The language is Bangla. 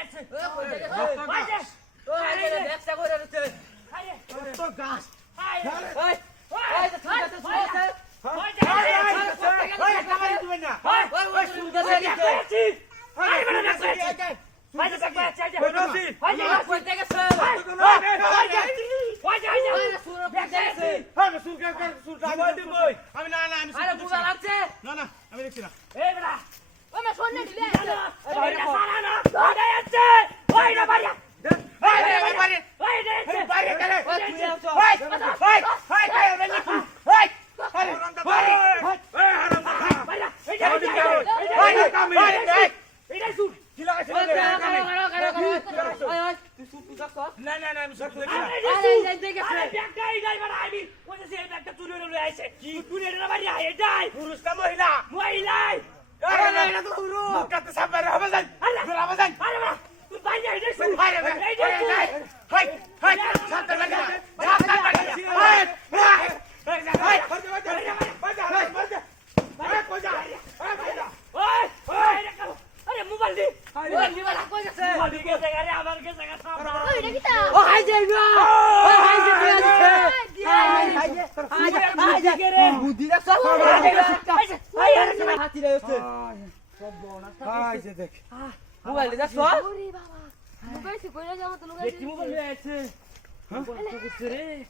আছে ব্যবসা করে রয়েছে কত গাছ আমি না না আমি না না আমি দেখছি না না না না আমি সব দেখছি না পুরুষটা মহিলা মহিলাই মুখটাতে সামনে হবে যান হবে যান হাই হাই হাই শান্ত লাগা আরে মোবাইল দি মোবাইল দেখছ মোবাইল